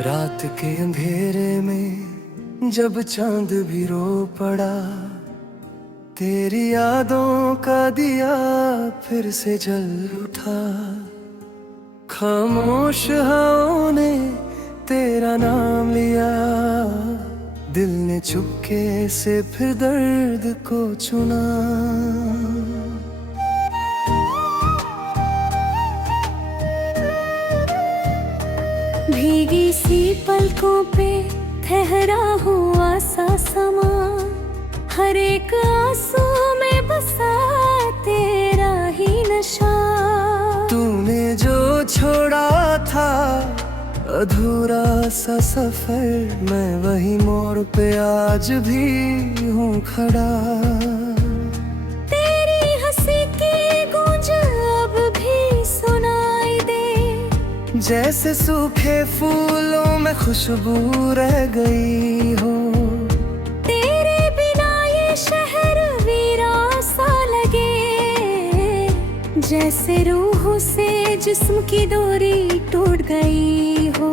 रात के अंधेरे में जब चांद भी रो पड़ा, तेरी यादों का दिया फिर से जल उठा। खामोश हवाओं ने तेरा नाम लिया, दिल ने चुपके से फिर दर्द को चुना। भीगी सी पलकों पे ठहरा हुआ सा समा, हर एक आंसू में बसा तेरा ही नशा। तूने जो छोड़ा था अधूरा सा सफर, मैं वही मोड़ पे आज भी हूँ खड़ा। तेरी हंसी की गूंज अब भी सुनाई दे, जैसे सूखे फूलों में खुशबू रह गई हो। तेरे बिना ये शहर वीरान सा लगे, जैसे रूह से जिस्म की डोरी टूट गई हो।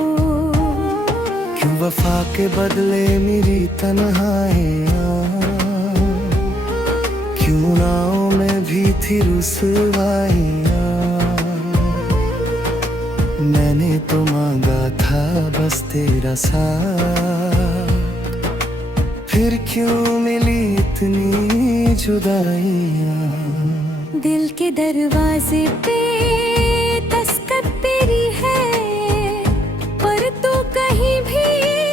क्यों वफा के बदले मेरी तन्हाइयाँ, क्यों नाव में भी थी रुसवाइयाँ। मैंने तो मांगा था बस तेरा साथ, फिर क्यों मिली इतनी जुदाइयाँ। दिल के दरवाजे पे दस्तक तेरी है, पर तू कहीं भी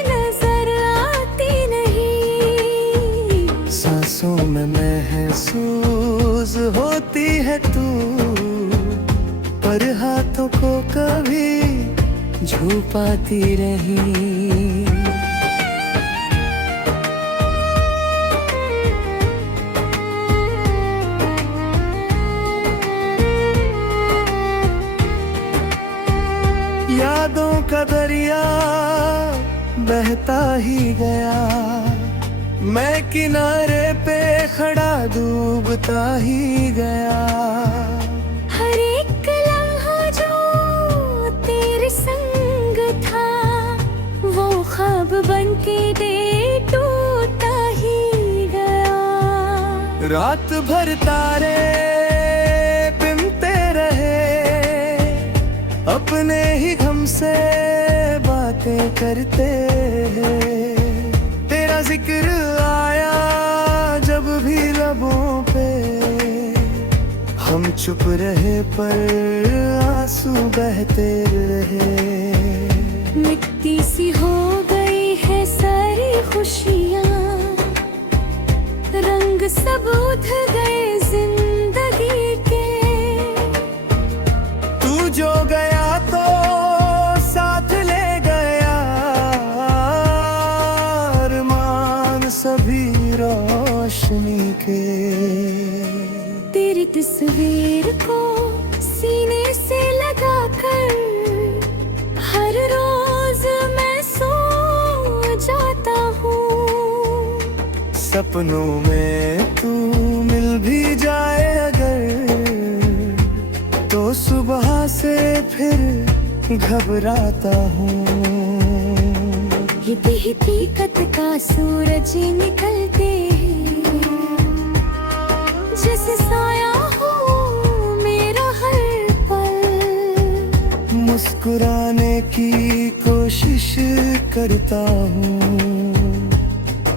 नजर आती नहीं। सांसों में महसूस होती है तू, पर हाथों को कभी छू पाती रही। यादों का दरिया बहता ही गया, मैं किनारे पे खड़ा डूबता ही गया। हर एक लम्हा जो तेरे संग था, वो ख्वाब बनके दे टूटा ही गया। रात भर तारे बिनते रहे, अपने ही गम से बातें करते हैं। तेरा जिक्र आया जब भी लबों पे, हम चुप रहे पर आंसू बहते रहे। मिट्टी सी हो गई है सारी खुशियाँ, रंग सब उठ गए जिंदगी के। तू जो गया तो साथ ले गया, अरमान सभी रोशनी के। तेरी तस्वीर को सीने से लगा कर, हर रोज मैं सो जाता हूँ। सपनों में तू मिल भी जाए अगर, तो सुबह से फिर घबराता हूँ। ये हकीकत का सूरज निकलते जैसे साया हो मेरा हर पल। मुस्कुराने की कोशिश करता हूँ,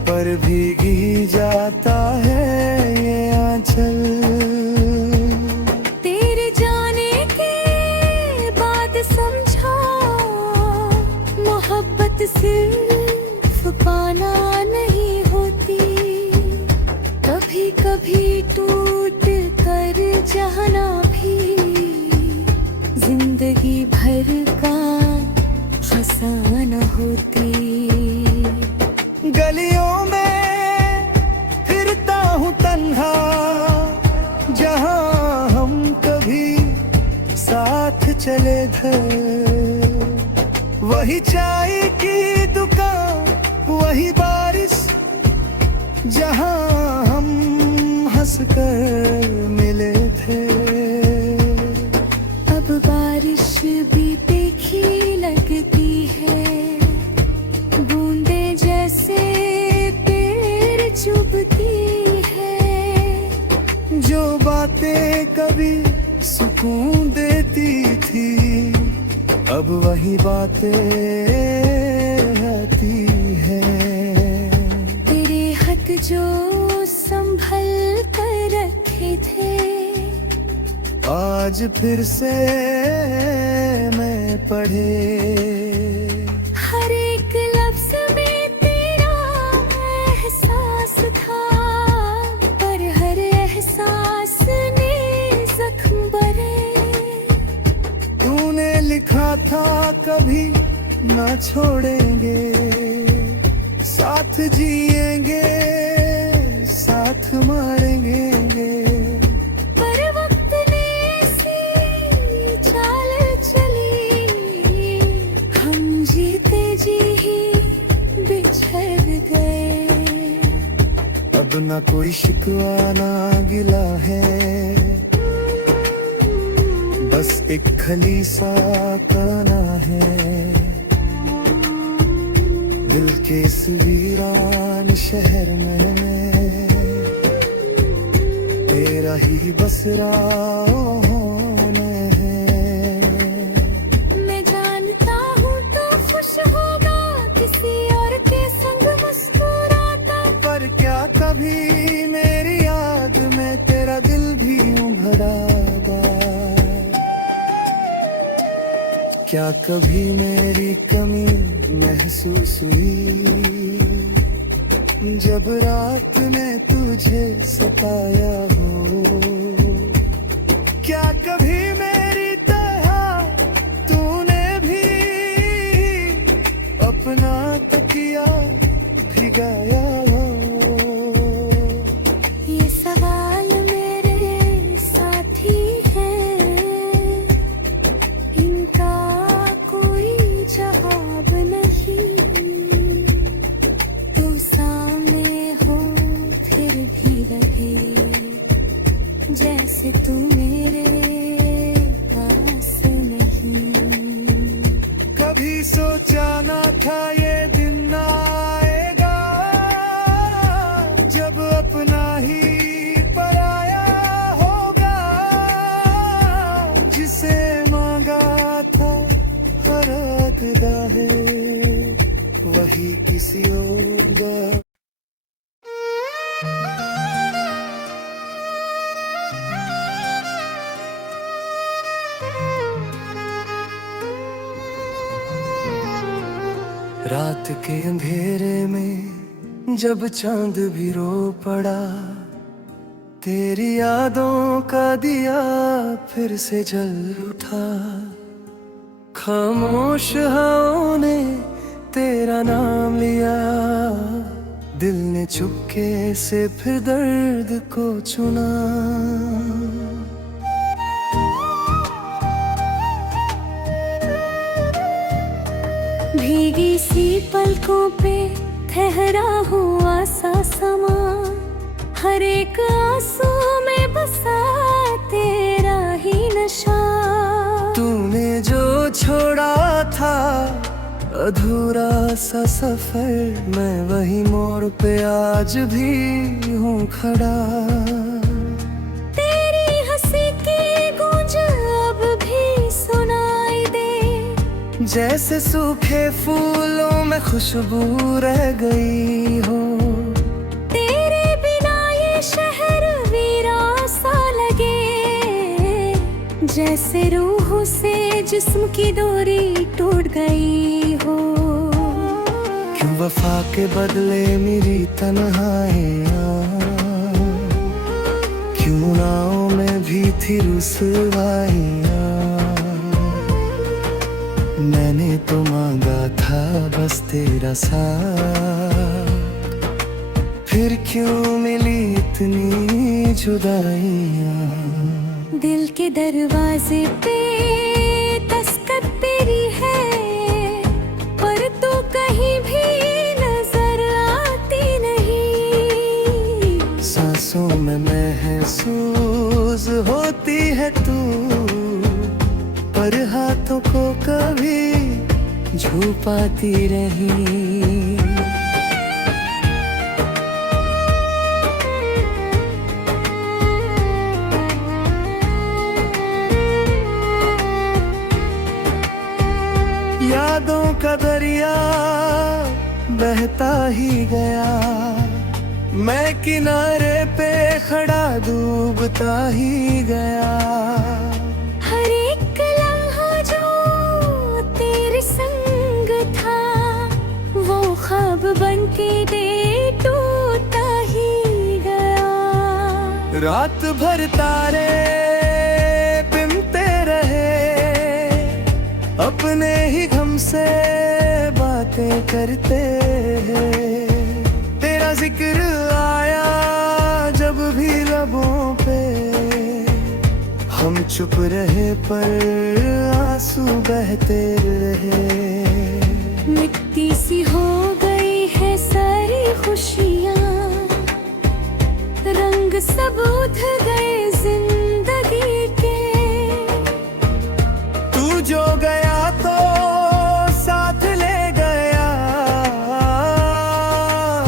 पर भीगी जाता है ये आंचल। तेरे जाने के बाद समझा, मोहब्बत सिर्फ पाना नहीं होती। कभी कभी टूट कर जाना भी जिंदगी भर का फसाना होती। गलियों में फिरता हूँ तन्हा, जहाँ हम कभी साथ चले थे। वही चाय की दुकान, वही बारिश, जहां हम हंस कर मिले थे। अब बारिश भी देखी लगती है, बूंदे जैसे पेड़ चुभती है। जो बातें कभी सुकून देती थी, अब वही बातें आती है। तेरे हाथ जो संभल कर रखे थे, आज फिर से मैं पढ़े। हर एक लफ्ज में तेरा एहसास था, पर हर एहसास ने जख्म भरे। तूने लिखा था कभी ना छोड़ेंगे, साथ जिएंगे साथ मरेंगे। पर वक्त ने ऐसी चाल चली, हम जीते जी ही बिछड़ गए। अब ना कोई शिकवा ना गिला है, बस एक खली सा ताना है। दिल के इस वीरान शहर में मैं तेरा ही बसरा होना है। मैं जानता हूँ तो खुश होगा, किसी और के संग मुस्कुराता। पर क्या कभी मेरी याद में तेरा दिल भी यूं भरा बा? क्या कभी मेरी कमी महसूस हुई, जब रात ने तुझे सताया हो? क्या कभी मेरी तरह तूने भी अपना तकिया भिगाया हो? ये सवाल मेरे साथी हैं, इनका कोई जवाब नहीं। तू सामने हो फिर भी लगे जैसे तू मेरे पास नहीं। कभी सोचा ना था ये दिन आएगा, जब अपना ही पराया होगा। जिसे मांगा था हर अदा है, वही किसी और का। रात के अंधेरे में जब चांद भी रो पड़ा, तेरी यादों का दिया फिर से जल उठा। खामोश हवाओं ने तेरा नाम लिया, दिल ने चुपके से फिर दर्द को चुना। भीगी सी पलकों पे ठहरा हुआ सा समा, हर एक आंसू में बसा तेरा ही नशा। तूने जो छोड़ा था अधूरा सा सफर, मैं वही मोड़ पे आज भी हूँ खड़ा। तेरी हंसी की गूंज अब भी सुनाई दे, जैसे सूखे फूलों में खुशबू रह गई हो। तेरे बिना ये शहर वीरान सा लगे, जैसे रूह से जिस्म की डोरी टूट गई हो। क्यों वफा के बदले मेरी तन्हाइयाँ, क्यों नाव में भी थी रुसवाइयाँ। मैंने तो मांगा था बस तेरा साथ, फिर क्यों मिली इतनी जुदाइयाँ। दिल के दरवाजे पे दस्तक तेरी है, पर तू कहीं भी नजर आती नहीं। पाती रही। यादों का दरिया बहता ही गया, मैं किनारे पे खड़ा डूबता ही गया। हर एक लम्हा जो तेरे संग था, वो ख्वाब बनके दे टूटा ही गया। रात भर तारे पिनते रहे, अपने ही गम से बातें करते हैं। तेरा जिक्र आया जब भी लबों पे, हम चुप रहे पर आंसू बहते रहे। मिट्टी सी हो गई है सारी खुशियाँ, रंग सब उठ गए जिंदगी के। तू जो गया तो साथ ले गया,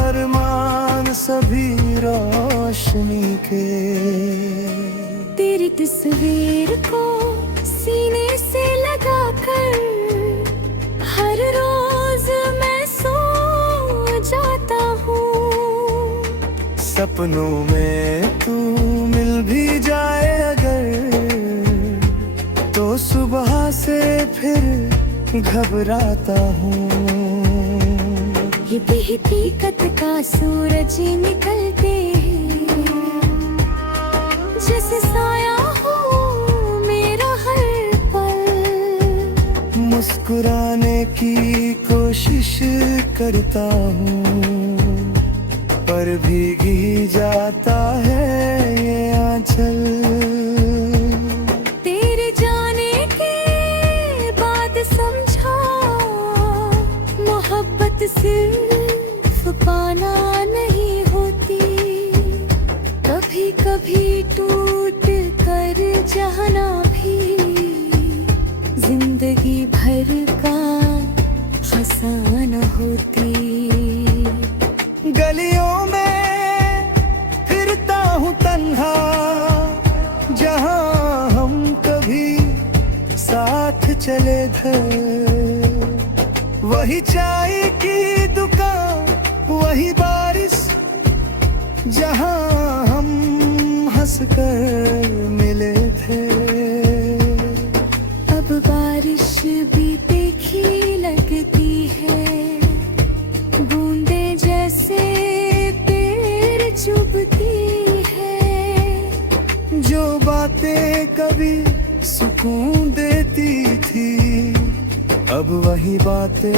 अरमान सभी रोशनी के। तेरी तस्वीर को सीने से लगाकर हर रोज मैं सो जाता हूँ। सपनों में तू मिल भी जाए अगर, तो सुबह से फिर घबराता हूँ। ये बेहकीकत का सूरज निकलते जैसे साया हो मेरा हर पल। मुस्कुराने की कोशिश करता हूँ, पर भीगी जाता है ये आंचल। तेरे जाने के बाद समझा, मोहब्बत सिर्फ पाना नहीं होती, कभी कभी टूट कर जाना भी जिंदगी भर का फसाना होती। गलियों में फिरता हूँ तन्हा, जहाँ हम कभी साथ चले थे। वही चाय की दुकान, वही बारिश, जहाँ हम हंसकर मिले थे। अब बारिश भी देखी लगती है, बूंदे जैसे पैर चुभती है। जो बातें कभी सुकून देती थी, अब वही बातें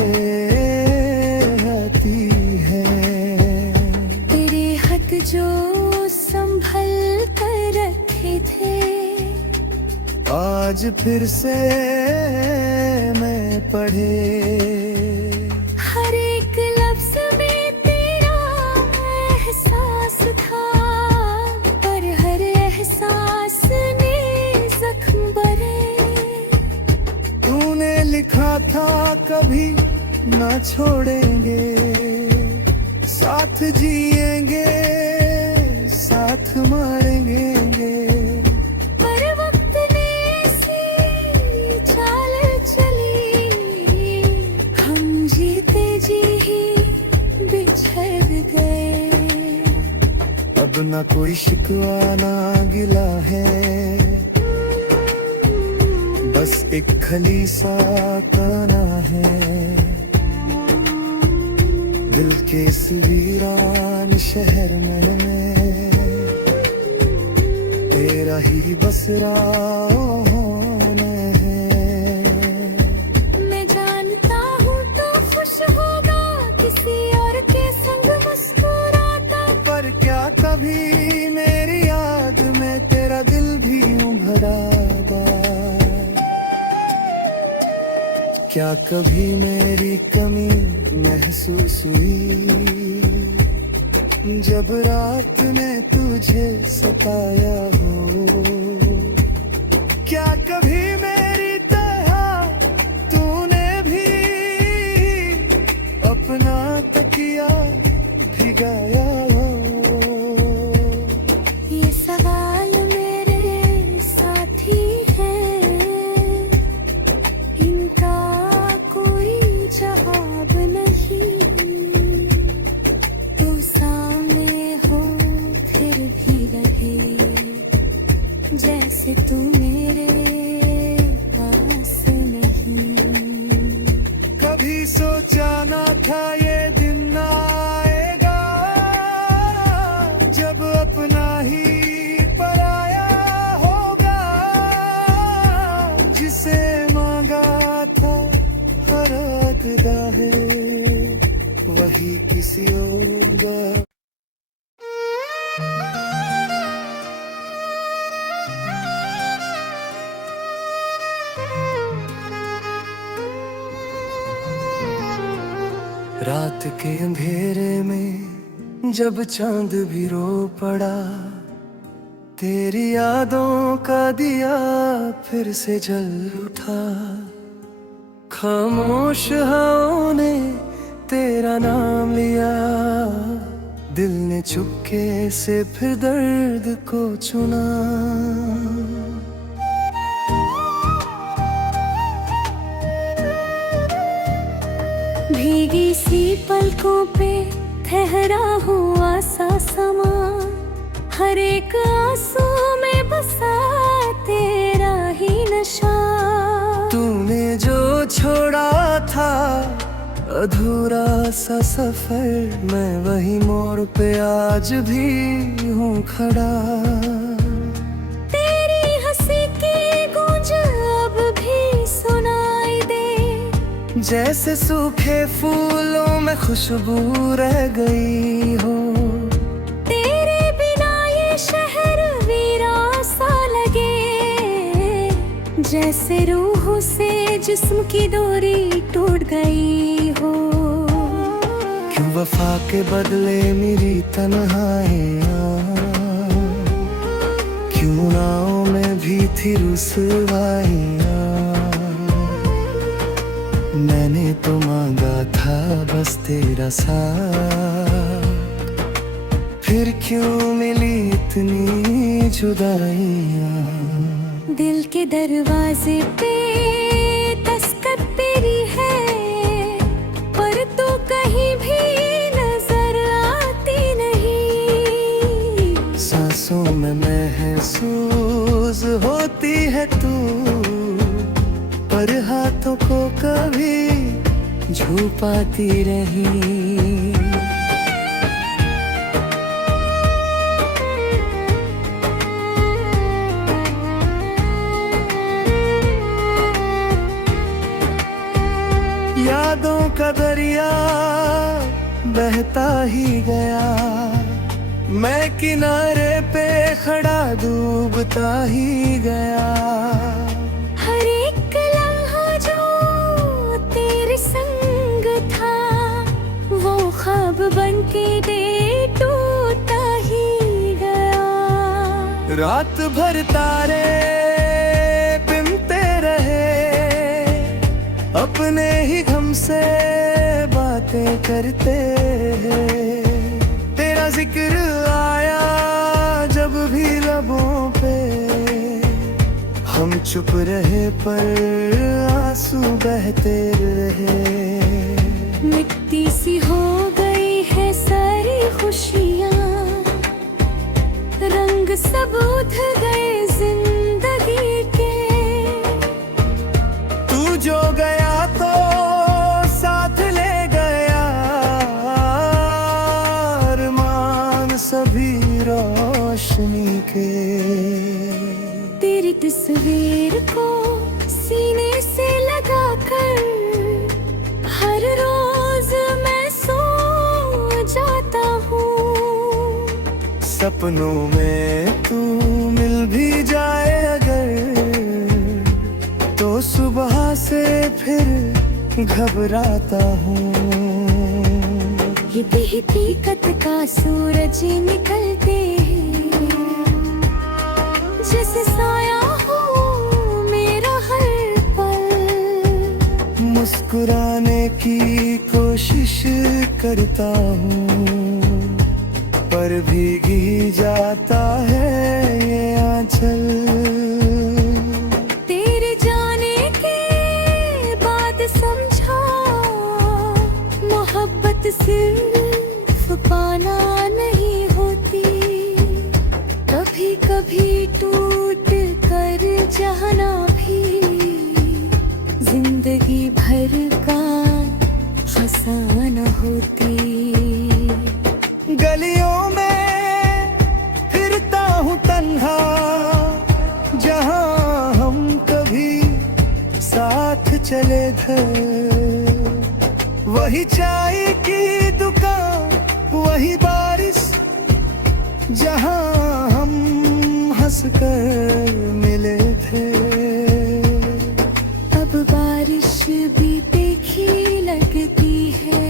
आती हैं। तेरे हक जो संभल कर रखे थे, आज फिर से मैं पढ़े। हर एक लफ्ज में तेरा एहसास था, पर हर एहसास ने जख्म भरे। तूने लिखा था कभी ना छोड़ेंगे, साथ जिएंगे साथ मरेंगे। पर वक्त ने ऐसी चाल चली, हम जीते जी ही बिछड़ गए। अब ना कोई शिकवा ना गिला है, बस एक खली सा ताना है। दिल के इस वीरान शहर में तेरा ही बसरा होना है। मैं जानता हूँ तो खुश होगा किसी और के संग मुस्कुराता, पर क्या कभी मेरी याद में तेरा दिल भी यूं भरा बा? क्या कभी मेरी कमी महसूस हुई जब रात ने तुझे सताया हो? क्या कभी मेरी तरह तूने भी गया हो। ये सवाल मेरे साथी हैं, इनका कोई जवाब नहीं। तू सामने हो फिर भी लगे जैसे तू मेरे पास नहीं। कभी सोचा ना था ये दिन आएगा, जब अपना ही पराया होगा। जिसे मांगा था हर अदा है, वही किसी होगा। रात के अंधेरे में जब चांद भी रो पड़ा, तेरी यादों का दिया फिर से जल उठा। खामोश हवाओं ने तेरा नाम लिया, दिल ने चुपके से फिर दर्द को चुना। भीगी सी पलकों पे ठहरा हुआ सा समा, हर एक आंसू में बसा तेरा ही नशा। तूने जो छोड़ा था अधूरा सा सफर, मैं वही मोड़ पे आज भी हूँ खड़ा। तेरी हंसी की गूंज अब भी सुनाई दे, जैसे सूखे फूलों में खुशबू रह गई हो। तेरे बिना ये शहर वीरान सा लगे, जैसे रूह से जिस्म की डोरी टूट गई हो। क्यों वफा के बदले मेरी तन्हाइयाँ, क्यों नाव में भी थी रुसवाइयाँ। मैंने तो मांगा था बस तेरा साथ, फिर क्यों मिली इतनी जुदाइयाँ। दिल के दरवाजे पे दस्तक तेरी है, पर तू कहीं भी नजर आती नहीं। सांसों में महसूस होती है तू, पर हाथों को कभी छू पाती रही। यादों का दरिया बहता ही गया, मैं किनारे पे खड़ा डूबता ही गया। हर एक लम्हा जो तेरे संग था, वो ख्वाब बनके दे टूटा ही गया। रात भर तारे पिनते रहे, अपने ही गम से बातें करते हैं। तेरा जिक्र आया जब भी लबों पे, हम चुप रहे पर आंसू बहते रहे। मिट्टी सी हो गई है सारी खुशियाँ, रंग सब उठ गए जिंदगी के। तू जो गया तो साथ ले गया, अरमान सभी रोशनी के। तेरी तस्वीर को सीने से लगा कर, हर रोज मैं सो जाता हूँ। सपनों में तू मिल भी जाए अगर, तो सुबह से फिर घबराता हूँ। ये हकीकत का सूरज निकलते जैसे साया हो मेरा हर पल। मुस्कुराने की कोशिश करता हूँ, पर भीगी जाता है ये आंचल। तेरे जाने के बाद समझा मोहब्बत सिर्फ पाना नहीं होती, कभी कभी टूट कर जाना भी जिंदगी भर का फसाना होती। गलियों में फिरता हूँ तन्हा, जहाँ हम कभी साथ चले थे। वही चाय की दुकान, वही बारिश, जहाँ हम हंसकर मिले थे। अब बारिश भी तीखी लगती है,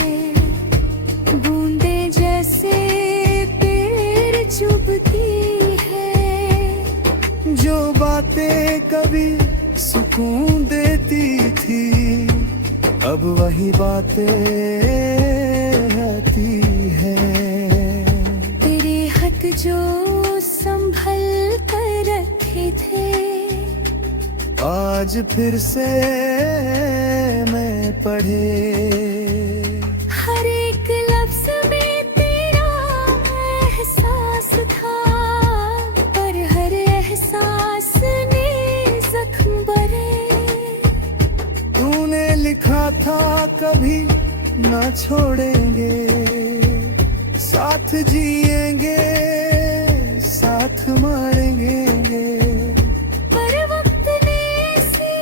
बूंदे जैसे पेड़ चुभती है। जो बातें कभी सुकून देती थी, अब वही बातें आती है। तेरे हक जो संभल कर रखे थे, आज फिर से मैं पढ़े। हर एक लफ्ज में तेरा एहसास था, पर हर एहसास ने जख्म भरे। तूने लिखा था कभी ना छोड़ेंगे, साथ जिएंगे साथ मरेंगे। पर वक्त ने ऐसी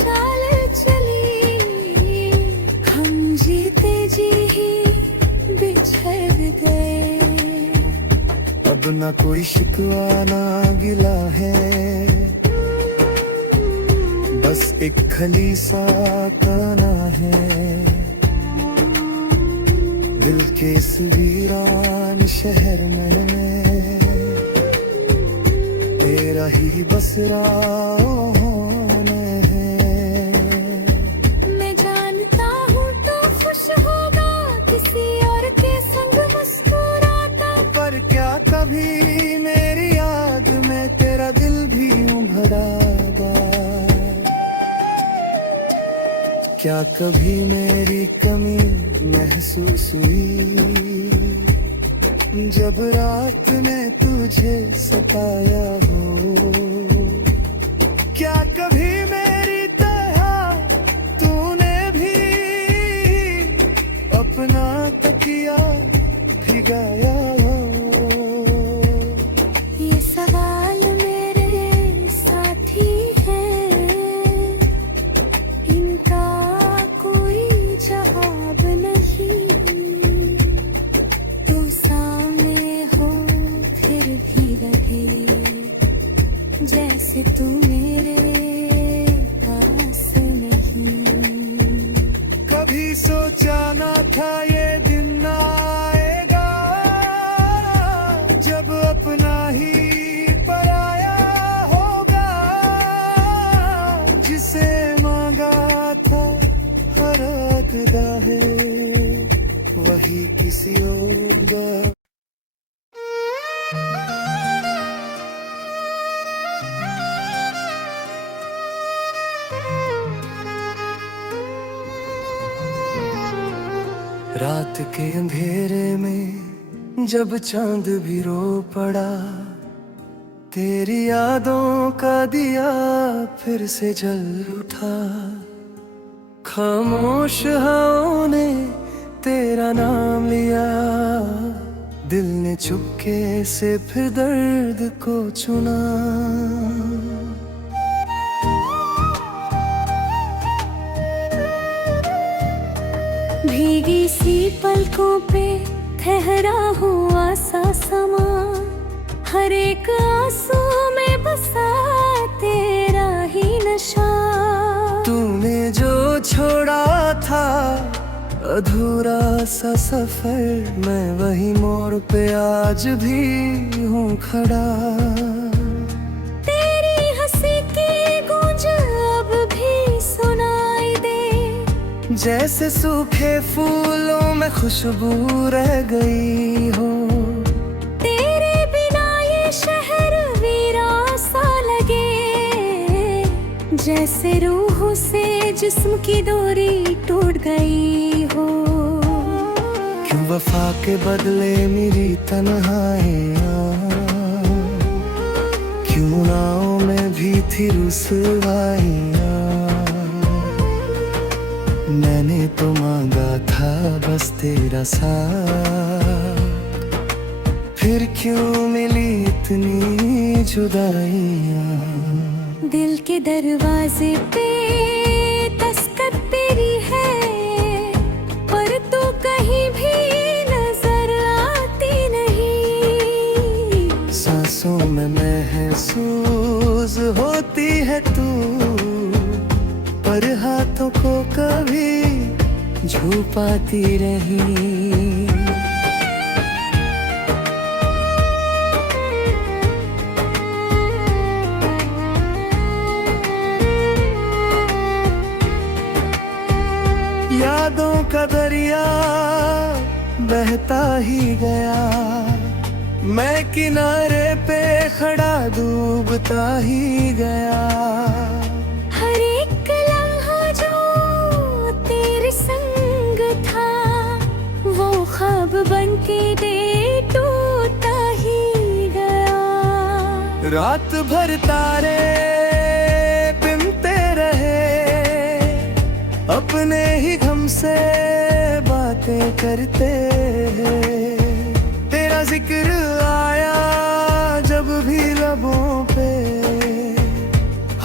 चाल चली, हम जीते जी ही बिछड़ गए। अब ना कोई शिकवा ना गिला है, बस एक खली सा ताना है। दिल के इस वीरान शहर में तेरा ही बसरा होना है। मैं जानता हूँ तो खुश होगा, किसी और के संग मुस्कुराता। पर क्या कभी मेरी याद में तेरा दिल भी उभरागा? क्या कभी मेरी कमी महसूस हुई जब रात ने तुझे सताया हो? क्या कभी मेरी तरह तूने भी अपना तकिया भिगाया हो? ये सवाल मेरे साथी हैं, इनका कोई जवाब नहीं। तू सामने हो फिर भी लगे जैसे तू मेरे पास नहीं। कभी सोचा ना था ये दिन आएगा, जब अपना ही पराया होगा। जिसे मांगा था हर अकदा है, वही किसी और। रात के अंधेरे में जब चांद भी रो पड़ा, तेरी यादों का दिया फिर से जल उठा। खामोश हवाओं ने तेरा नाम लिया, दिल ने चुपके से फिर दर्द को चुना। भीगी सी पलकों पे ठहरा हुआ सा समा, हर एक आंसू में बसा तेरा ही नशा। तूने जो छोड़ा था अधूरा सा सफर, मैं वही मोड़ पे आज भी हूँ खड़ा। तेरी हंसी की गूंज अब भी सुनाई दे, जैसे सूखे फूलों में खुशबू रह गई हो। जैसे रूह से जिस्म की डोरी टूट गई हो। क्यों वफा के बदले मेरी तन्हाइयाँ, क्यों नाव में भी थी रुसवाइयाँ। मैंने तो मांगा था बस तेरा साथ, फिर क्यों मिली इतनी जुदाइयाँ। दिल के दरवाजे पे दस्तक तेरी है, पर तू कहीं भी नजर आती नहीं। सांसों में महसूस होती है तू, पर हाथों को कभी छू पाती रही। यादों का दरिया बहता ही गया, मैं किनारे पे खड़ा डूबता ही गया। हर एक लम्हा जो तेरे संग था, वो ख्वाब बनके दे टूटा ही गया। रात भर तारे पिनते रहे, अपने ही गम से बातें करते हैं। तेरा जिक्र आया जब भी लबों पे,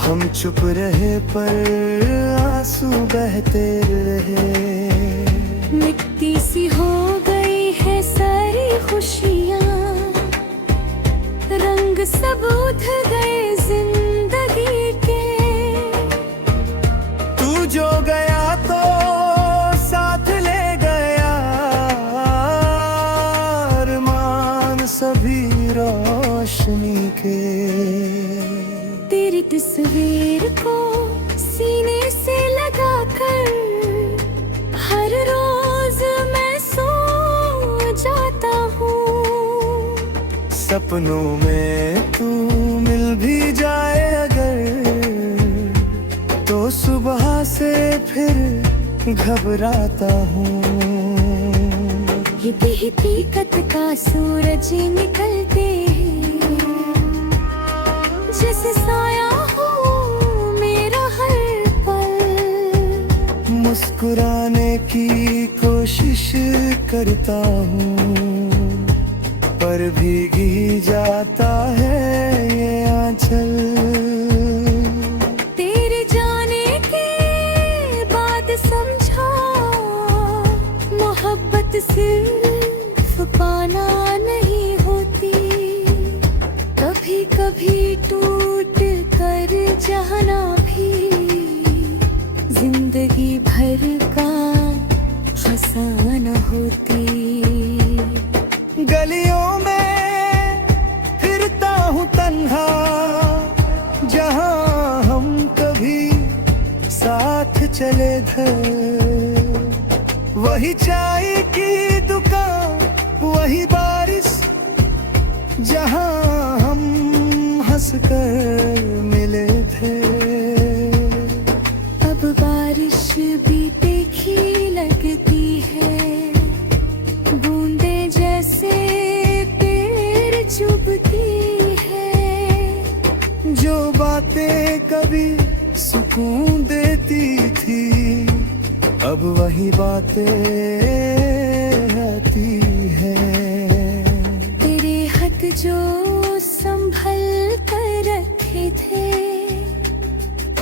हम चुप रहे पर आंसू बहते रहे। मिट्टी सी हो गई है सारी खुशियाँ, रंग सब उठ गए जिंदगी के। तू जो गया तो साथ ले गया, अरमान सभी रोशनी के। तेरी तस्वीर को सीने से लगा कर हर रोज मैं सो जाता हूँ। सपनों में तू मिल भी जाए अगर, तो सुबह से फिर घबराता हूँ। हकीकत का सूरज निकलते जैसे साया हो मेरा हर पल। मुस्कुराने की कोशिश करता हूँ, पर भीगी जाता है ये आंचल। तेरे जाने के बाद समझा, मोहब्बत सिर्फ पाना नहीं होती, कभी कभी टूट कर जाना भी जिंदगी भर का फसाना होती। गलियों में फिरता हूँ तन्हा, जहाँ हम कभी साथ चले थे। वही चाय की दुकान, वही बारिश, जहाँ हम हंस कर मिले थे। अब बारिश भी देखी लगती है, बूंदे जैसे तेरे चुभती है। जो बातें कभी सुकून देती थी, अब वही बातें आती है। तेरे हाथ जो संभल कर रखे थे,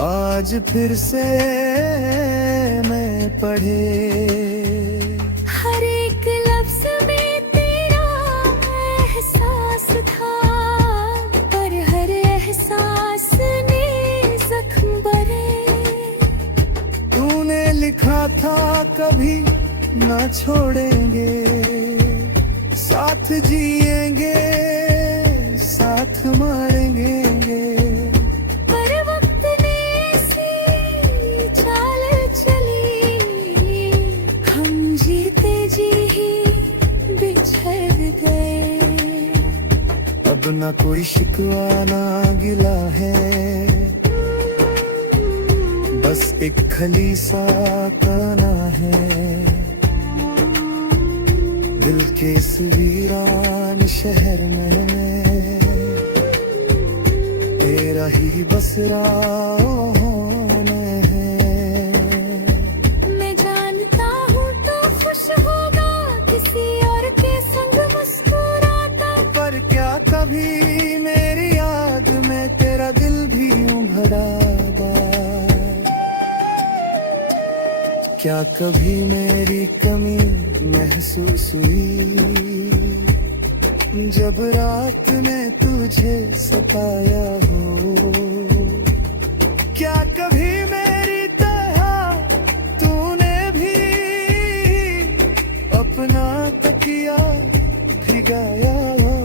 आज फिर से मैं पढ़े। हर एक लफ्ज में तेरा एहसास था, पर हर एहसास ने जख्म भरे। तूने लिखा था कभी ना छोड़ेंगे, साथ जिएंगे साथ मरेंगे। पर वक्त ने ऐसी चाल चली, हम जीते जी ही बिछड़ गए। अब न कोई शिकवा ना गिला है, बस एक खली सा तना है दिल के इस वीरान शहर में तेरा ही बसरा होने है। मैं जानता हूँ तो खुश होगा किसी और के संग मुस्कुराता, पर क्या कभी मेरी याद में तेरा दिल भी यूं भरा बा? क्या कभी मेरी कमी महसूस हुई जब रात में तुझे सताया हो? क्या कभी मेरी तरह तूने भी अपना तकिया भिगाया हो?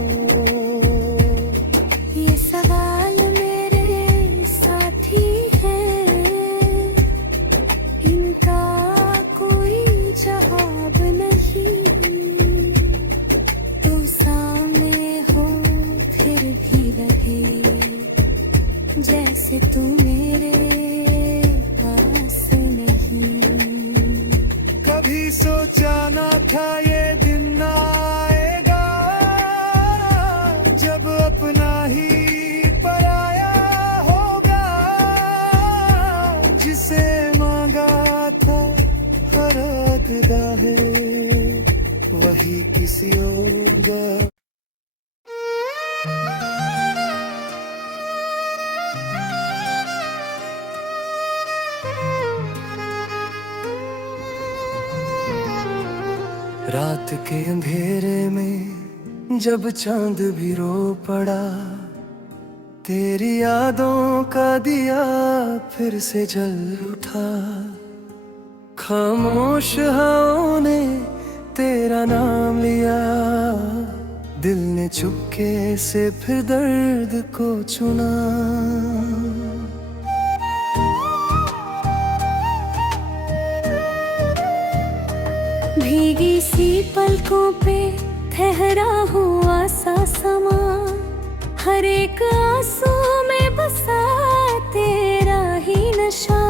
ये सवाल मेरे साथी हैं, इनका कोई जवाब नहीं। तू सामने हो फिर भी लगे जैसे तू मेरे पास नहीं। कभी सोचा ना था ये दिन आएगा जब अपना ही पराया होगा। जिसे मांगा था हर है वही किसी होगा। रात के अंधेरे में जब चांद भी रो पड़ा, तेरी यादों का दिया फिर से जल उठा। खामोश हवाओं ने तेरा नाम लिया, दिल ने चुपके से फिर दर्द को चुना। भीगी सी पलकों पे ठहरा हुआ सा समा, हर एक आंसू में बसा तेरा ही नशा।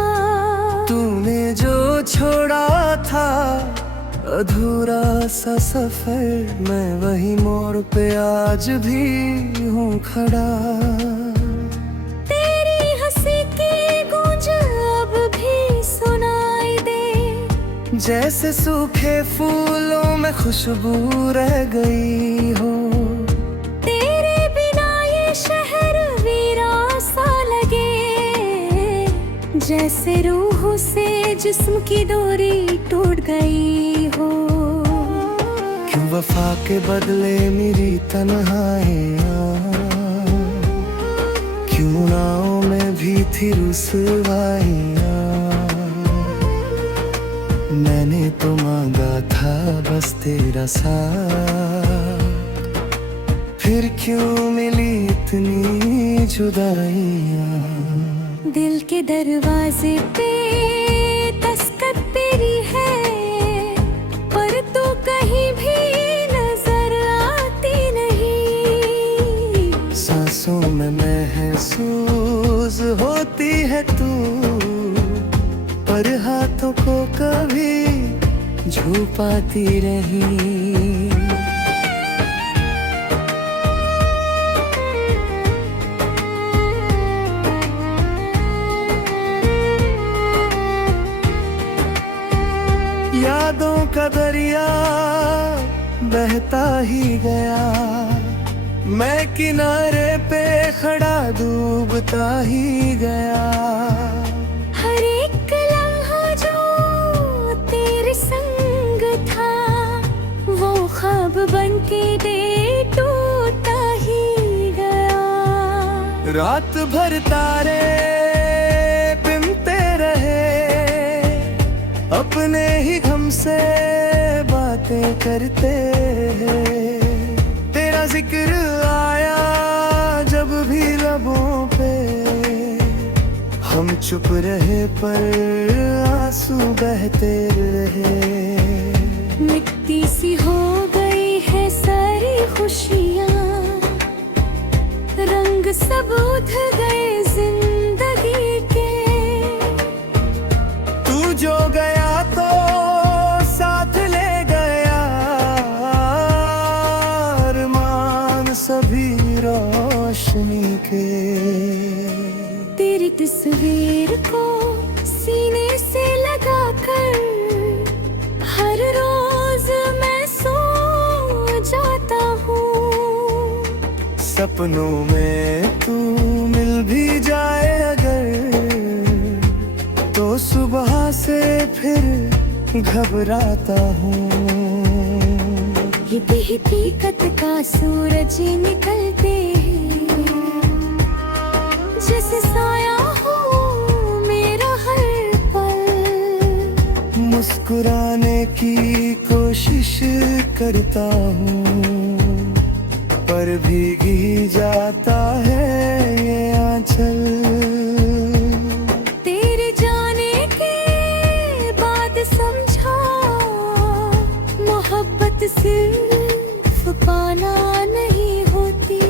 तूने जो छोड़ा था अधूरा सा सफर, मैं वही मोड़ पे आज भी हूँ खड़ा। तेरी हंसी की गूंज अब भी सुनाई दे, जैसे सूखे फूलों में खुशबू रह गई हो। तेरे बिना ये शहर वीरान सा लगे, जैसे रूह से जिस्म की डोरी टूट गई हो। क्यों वफा के बदले मेरी तन्हाइयाँ, क्यों नाव में भी थी रुसवाइयाँ। मैंने तो मांगा था बस तेरा साथ, फिर क्यों मिली इतनी जुदाइयाँ। दिल के दरवाजे पे दस्तक तेरी है, पर तू कहीं भी नजर आती नहीं। सांसों में महसूस होती है तू, पर हाथों को कभी छू पाती रही। यादों का दरिया बहता ही गया, मैं किनारे पे खड़ा डूबता ही गया। हर एक लम्हा जो तेरे संग था, वो ख्वाब बनके दे टूटा ही गया। रात भर तारे बिनते रहे, अपने ही गम से बातें करते हैं। तेरा जिक्र आया जब भी लबों पे, हम चुप रहे पर आंसू बहते रहे। मिट्टी सी हो गई है सारी खुशियाँ, रंग सब उठ गए जिंदगी के। तस्वीर को सीने से लगाकर हर रोज मैं सो जाता हूँ। सपनों में तू मिल भी जाए अगर, तो सुबह से फिर घबराता हूँ। ये हकीकत का सूरज निकलते जैसे साया हो मेरा हर पल। मुस्कुराने की कोशिश करता हूँ, पर भीगी जाता है ये आंचल। तेरे जाने के बाद समझा मोहब्बत सिर्फ पाना नहीं होती,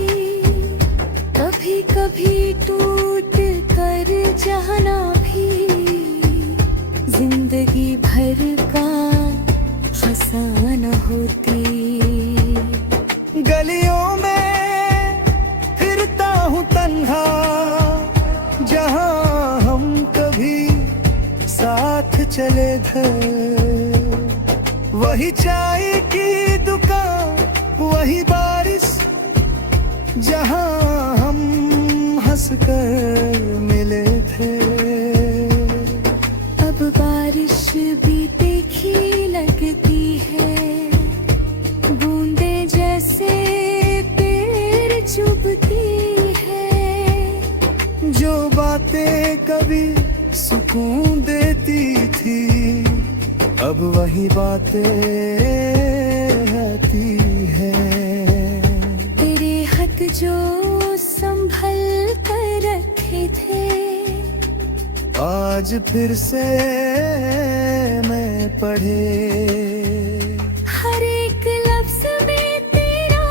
कभी कभी टूट कर जाना भी जिंदगी भर का फसाना होती। गलियों में फिरता हूँ तन्हा, जहाँ हम कभी साथ चले थे। वही चाय की दुकान, वही बारिश, जहाँ हम हंसकर मिले थे। अब बारिश भी देखी लगती है, बूंदे जैसे पेड़ चुभती है। जो बातें कभी सुकून देती थी, अब वही बातें आती है। तेरे हाथ जो संभल कर रखे थे, आज फिर से मैं पढ़े। हर एक लफ्ज में तेरा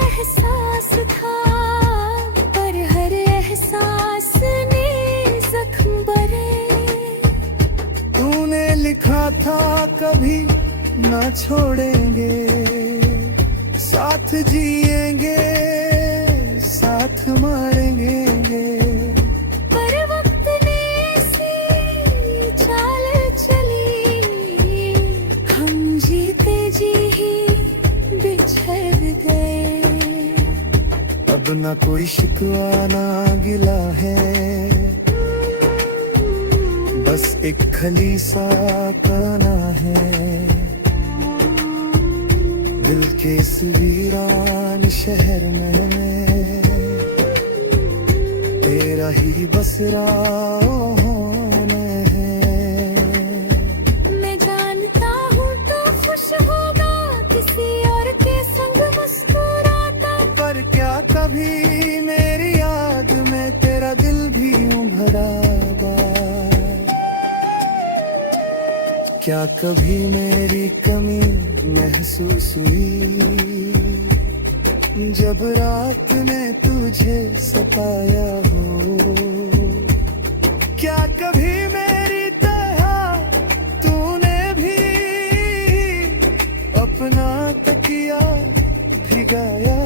एहसास था, पर हर एहसास ने जख्म भरे। तूने लिखा था कभी ना छोड़ेंगे, साथ जिएंगे साथ मरेंगे। पर वक्त ने ऐसी चाल चली, हम जीते जी ही बिछड़ गए। अब ना कोई शिकवा ना गिला है, बस एक खली सा काना है। दिल के इस वीरान शहर में तेरा ही बसरा होना है। मैं जानता हूँ तो खुश होगा, किसी और के संग मुस्कुराता। पर क्या कभी मेरी याद में तेरा दिल भी यूं भरा बा? क्या कभी मेरी कमी महसूस हुई, जब रात ने तुझे सताया हो? क्या कभी मेरी तरह तूने भी अपना तकिया भिगाया